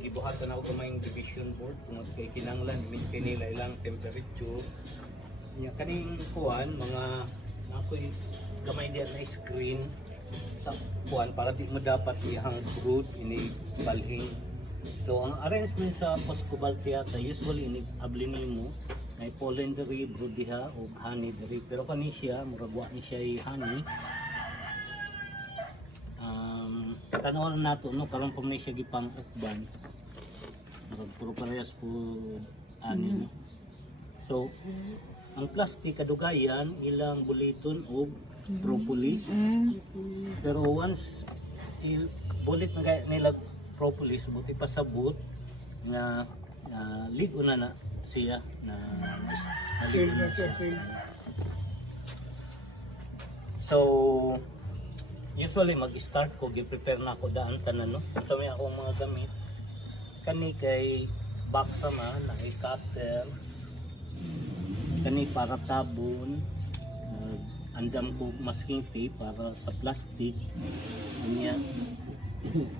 gibuhatan ako kamay division board kung kay kinanglan maintain nila ilang temperature. Nya kaning kuan mga ako'y kamay diyan na screen sa kuan para di mo dapat ihang brood ini balhing. So ang arrangement sa Foscobalteata usually ini abli nimo ay pollen diri, brood diha o honey diri, pero kani siya murag wa ni siya honey. Tanawan nato no karon pa may siya gipang ukban. Murag puro parehas po ani no. So ang plastic kadugayan ilang buliton og propolis. Pero once bulit na nila propolis buti pa sabot nga ligo na siya na so usually mag-start ko gi-prepare na ako daan tanan no sa may akong mga gamit kani kay baksa man na cutter kani para tabon andam ko masking tape para sa plastic niya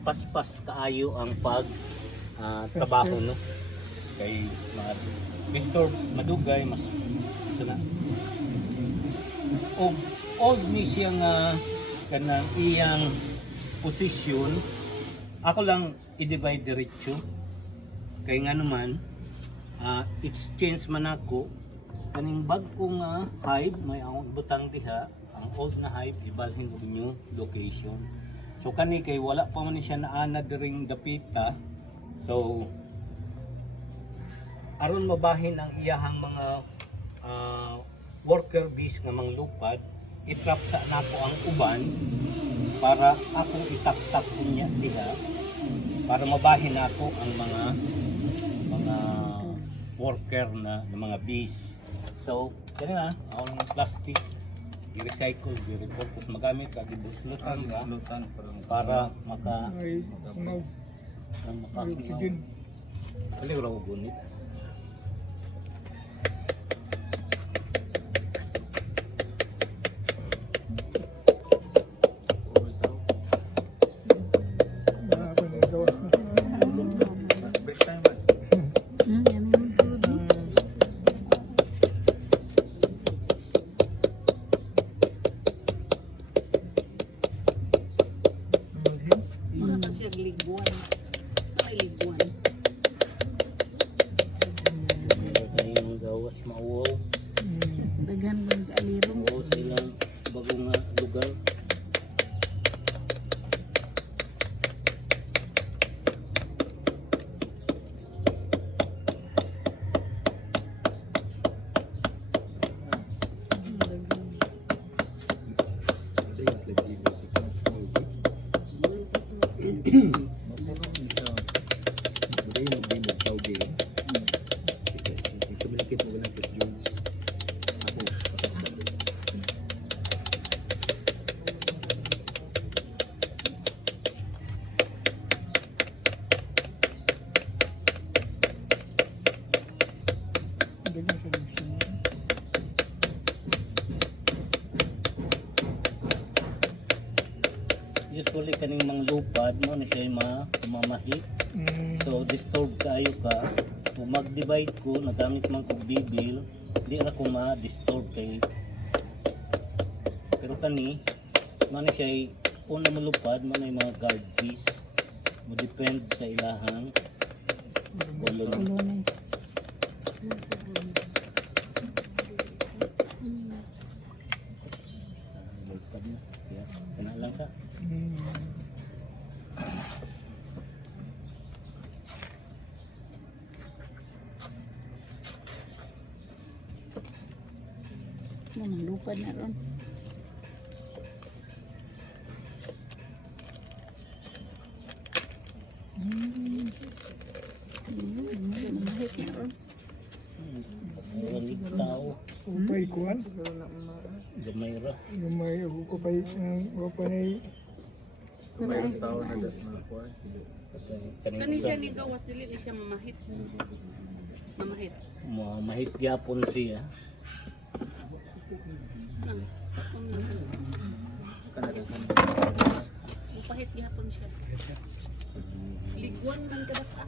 paspas kaayo ang pag trabaho no kay disturb madugay mas sana og old ni siya nga kanang iyang posisyon ako lang i-divide diretso kay nga naman exchange man ako kaning bag-o nga hive may akong butang diha ang old na hive ibalhin og new location. So kani kay wala pa man siya naana diring dapita. So aron mabahin ang iyahang mga worker bees nga manglupad, itrap sa nako ang uban para akong itak-tak niya diha para mabahin ako ang mga worker na mga bees. So kani na ang plastic i-recycle, i-repurpose magamit kag ibuslutan para maka oxygen. Ali raw gunit. Dagan bang alirong silang bagong lugar. Usually kaning manglupad mo na siya mamahit. So disturb kayo ka. Kung mag-divide ko, nagamit man ko bibil, di ra ko ma-disturb kay. Pero kani, man siya una malupad, man ay mga guard bees. Mo depend sa ilahang koloni. Kena lang ka. lupad na ron. Mahit na ron. Tao. Upay kuan. Gamay ra. Gamay upay upay May tao na das na kuan. Kani siya ni gawas dili siya mamahit. Mamahit. Mahit gyapon siya. Mapahit gyapon siya. Liguan man kada ka.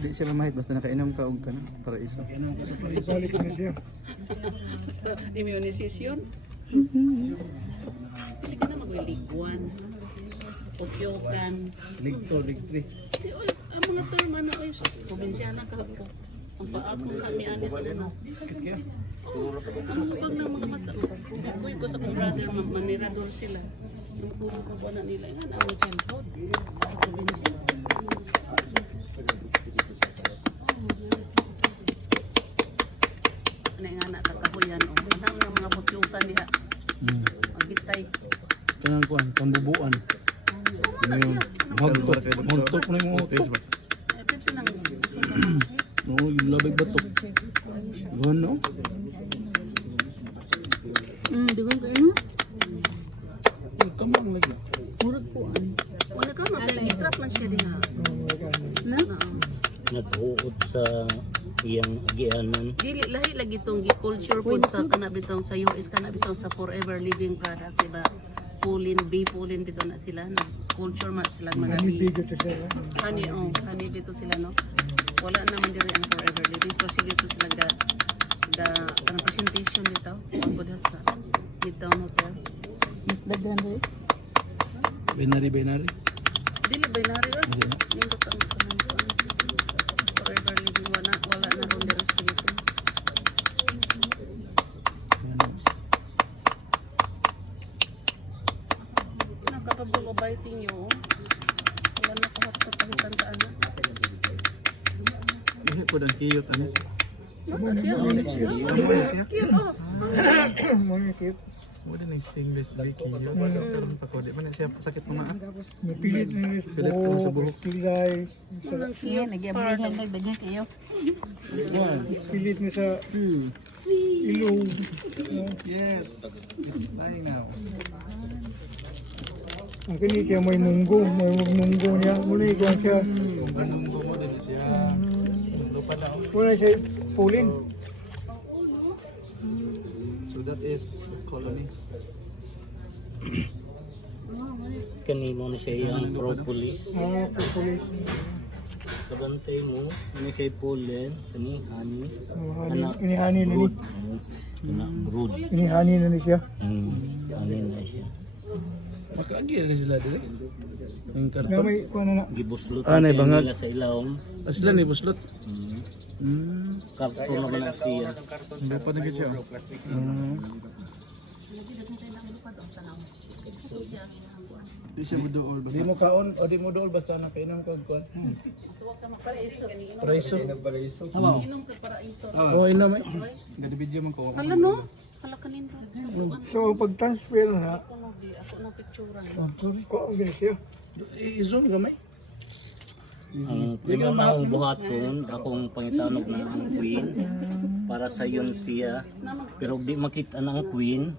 Di siya mamahit basta nakainom ka og kana paraiso. Balik na siya. Sa immunisasyon. Hindi ka na magliguan. Pukyokan. Ligto, ligtri. Ang mga term ano ay probinsyana ka po. Ang paakong kami ani sa una. Ang pag ng mga mata. Kuy ko sa kong brother manirador sila. Nagkuha ko ba na nila nga ang childhood. Probinsya. Ano nga na kakahuyan o. Ang mga pukyukan niya. Magitay. Kanang kuan, pambubuan. Ano yun? Montok na yung utok. Eh, pwede nang Oo, yung labig batok. Gano? Dugon kayo no? Kamang lagi. Murag po an. wala ka mapigitrap man siya din ha. Na? Nag-uod sa iyang agianan. Dili lahi lagi tong culture food sa kanabitong sa US kanabitong sa forever living product diba? Pulin, B-pulin dito na sila no. Culture man sila manabis. Bigot siya. Kani dito sila no. Wala naman diri ang forever living. So sige dito sila kanang presentation dito. Ang budas sa Midtown Hotel. Mas daghan rin. Binary. Dili binary ra. Yung katang forever living wala na ron diri sa dito. Nakapablo biting yo. Wala na kahapahitan ta ana. Ihe po ang kiyot ano. Siya. Ano siya? Mga kip. Wala na stainless ba kiyot. Karon pa ko di man siya sakit mo na. Mapilit na yung Pilit ka sa buhok. Pilay. Yan, nagyablihan na daghan kayo. Pilit na sa ilong. Yes. It's flying now. Ang kini siya may munggo niya. Muna ikaw siya. Ganun mo din siya. Lupa na. Muna siya pulin. So that is colony. Kanimo na siya yung propolis. Pulis. Kabantay mo, ano siya pollen, kani honey, Inihani na ni. kana brood. Inihani na ni siya. Honey na siya. Makaagi rin sila dire. Ang Na karton. may kuha na na. Gibuslot Ah, nay, kaya bangag. nila sa ilawom. Aslan ni buslot. Karton naman na siya. Lupa na gid siya. Di siya mo dool basta. Di mo kaon o di mo dool basta nakainom ko kuan. Paraiso. Hello. Inom ka para iso. Oh, inom eh. Gadi video man ko. Hala no? Hala kanin ka. So pag-transfer na. Ako na picturean. Ko ang gani siya. I-zoom gamay. Ang primo na akong buhaton, akong pangitanog na ang queen para sa yun siya. Pero di makita na ang queen.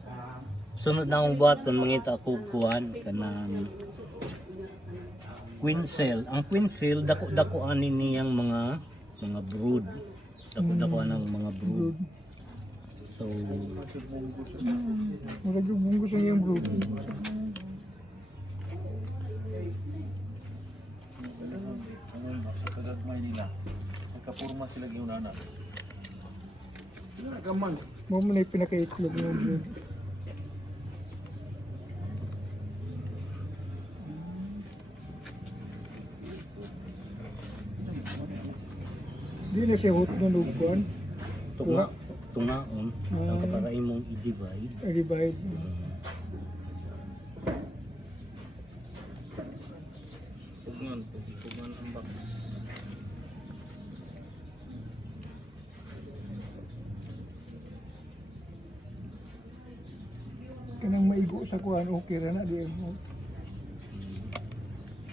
Sunod na akong buhaton, mangita ako kuhan kanang queen cell. Ang queen cell, dako-dako anin niyang mga brood. Dako-dako ang mga brood. So, Magagubong gusto niya yung group. Kagagmay nila. Nagkapurma sila giunana. Kamang. Mo mo na yung pinaka-itlog ng group. Di na siya hot na lugkuan. tungaon, ang para imong i-divide. I-divide. Tugan ang box. Kanang maigo sa kuan, okay ra na di mo.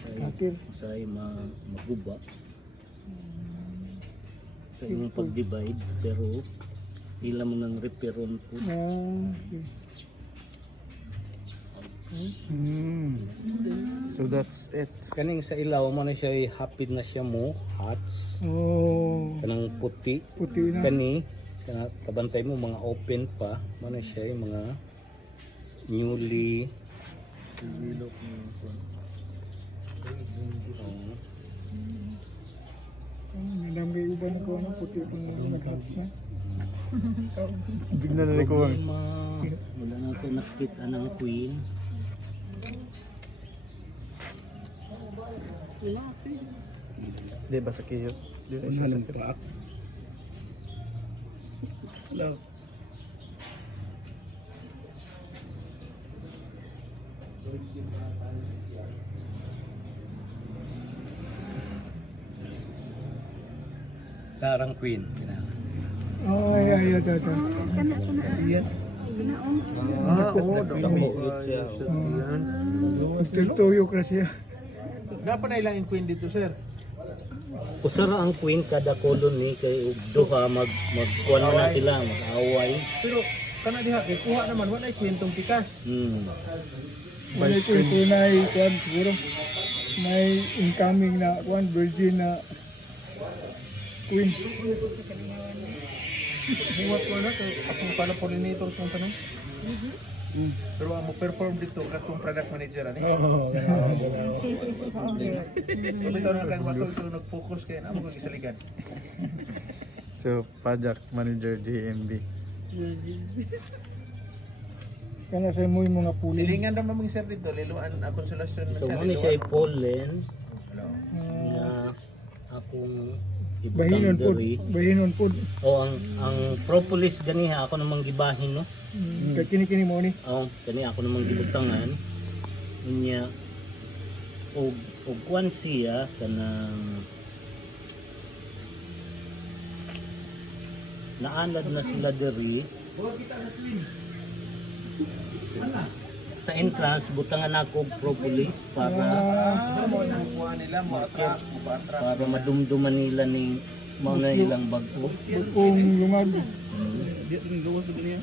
Kakir. Say maguba sa imong pag-divide, pero ila mo nang reparon po. So that's it. Kaning sa ilaw mo na siya hapit na siya mo, hats, Oh, kanang puti. puti na. Kani, kabantay mo mga open pa, mo na siya yung mga newly Nadamay uban ako ano puti pang nag-hatch na. Bigla na ko. Wala na ito nakita ng queen. Wala, Phil. Di ba sa kayo? Di ba Ano ng crack? Hello. Tarang queen. Ay, ay, ito. Ah, oo. Tuyok na siya. Dapat na ilang queen dito, sir. Usara ang queen kada colony kay duha magkuan na sila, mag-away. Pero kana diha kay kuha naman wala queen tong pikas. May tunay kuan siguro. May incoming na kuan virgin na queen. Buwat ko na kay akong pala pollinator kung tanong. Pero amo perform dito katong product manager ani. Oo. Bitaw na kay matol ko nag-focus kay amo ko gisaligan. So, project manager JMB. Kana sa mo yung mga puli. Silingan ra mamang sir dito liluan ang konsolasyon So mo ni siya pollen na akong Bahinon ibutang po. diri. Bahinon po. O ang propolis ganiha ako namang gibahin no. Kini-kini mo ni. Kani ako namang gibutangan. Unya og kuan siya kanang naanad na sila diri. Sa entrance butangan ako og propolis para mo nang kuha nila mo attract mo ba attract. para madumduman nila ni mao na ilang bag-o. Kung lumag. Di tingin gawas na niya.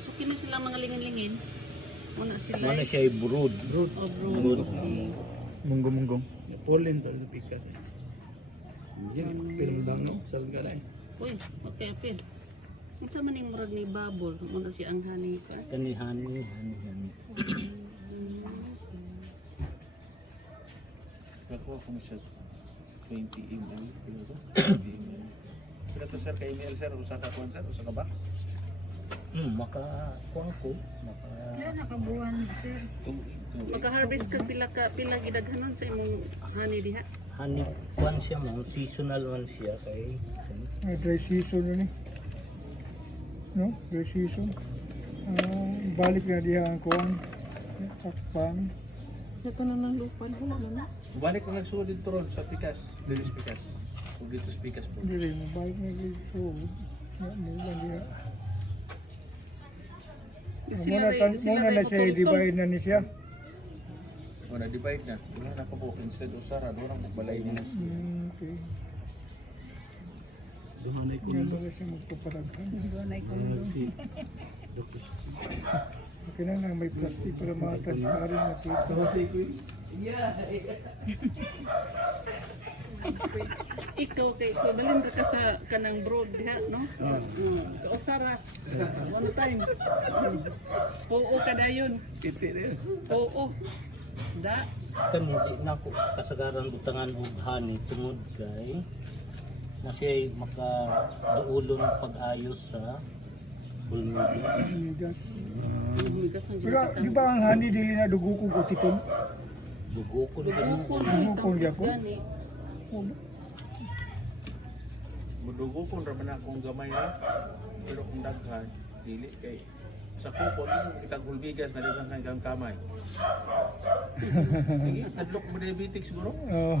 So, kini sila mga lingin-lingin. Muna sila. Mao na siya brood. Oh, bro. Brood. Munggong-munggong. Pollen to the pikas eh. Yan, pero dang no, sal ka na eh. Uy, okay, Phil. Unsa man ning murag ni bubble, muna si ang honey ka. Kanihan. Nakuha ko siya 20 ml. Pila to? 20 ml. Sila to sir kay ml sir usa ka kuan sir usa ka ba? Maka kuan ko. Maka-harvest ka pila gidaghanon sa imong honey diha. Honey kuan siya mo, seasonal man siya kay May dry season yun eh. No? Dry season. Balik na diha ang kuwan. Takpan. Balik ko nagsuod dito ron sa pikas, dili sa pikas. Ug dito sa pikas po. Hindi rin. Balik na dito. May lang diha. Muna na siya i-divide na ni siya. Wala divide na. Wala na po instead usara do nang balay niya. Okay. Dumanay ko Yan nito. na siya magpaparaghan. si Okay na lang may plastic para matas na rin nakita. Ikaw kay ko dalin ka sa kanang broad diha, no? Kausara. One time. Oo kadayon. Titi rin. Oo. Da. kan hindi na ko kasagaran butangan og honey tungod kay na siya makaduulon pag-ayos sa pulmidi. Migas ang Pero di ba ang honey dili na dugo ko titon? Dugo ko na ganun. Dugukon niya po? gani. Mudugo ko ra man akong gamay ra. Pero kung daghan dili kay sa kupon kita gulbigas na daghang kang kamay. Sige, kadlok mo diabetes siguro. Oh.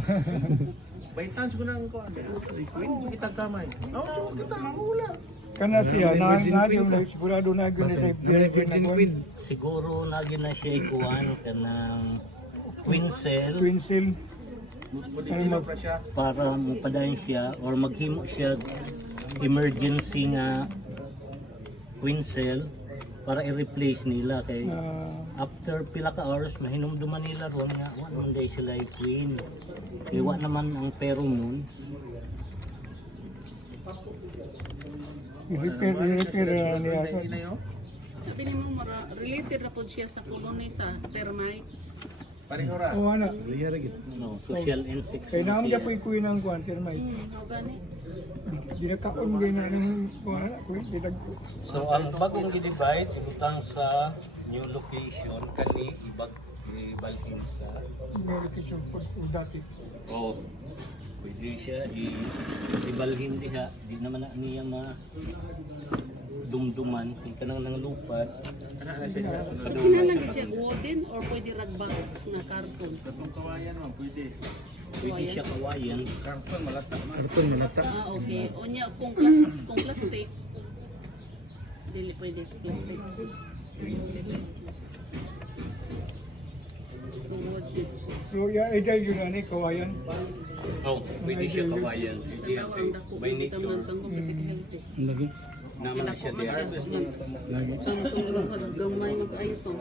Baitan siguro nang ko. Oo, kita kamay. Oo, kita wala. Kana siya na Virgin na Queen, yung sigurado na gyud sa Virgin Queen. Siguro nagi na siya ikuan kanang queen cell Queen cell. Mudigilo pa siya. para mapadayon siya or maghimo siya emergency nga queen cell para i-replace nila kay after pila ka hours mahinumduman nila ron nga wa naman day sila ay queen kay wa naman ang pheromone. Repair niya. Inayo. Sabi ni mo related ra pod siya sa colony sa termites. Paring ora. O ana. Riya lagi. No, social insects. Kaya naman siya. dyan po ng kuwan, sir Mike. O gani. Di na kaon din na ng kuwan na, kuwan, ditag ko. So ang bagong i-divide ibutang sa new location kani ibalhin sa Medication po dati. oh pwede siya ibalhin diha di naman na niya ma dumduman kung kanang nang lupad Kana na siya. So kinahanglan siya wooden or pwede ragbox na karton. Katong kawayan mo, pwede. pwede siya kawayan Karton malata man. Karton manata. Okay. O niya kung plastic dili pwede plastic. So wooden siya. So, ejay yun na ni kawayan. oh pwede siya kawayan hindi Tanaw kay ang dako by kita nature man kang healthy. Lagi. naman na siya Dako man there siya. Lagi. Samtong gamay mag-ayo to.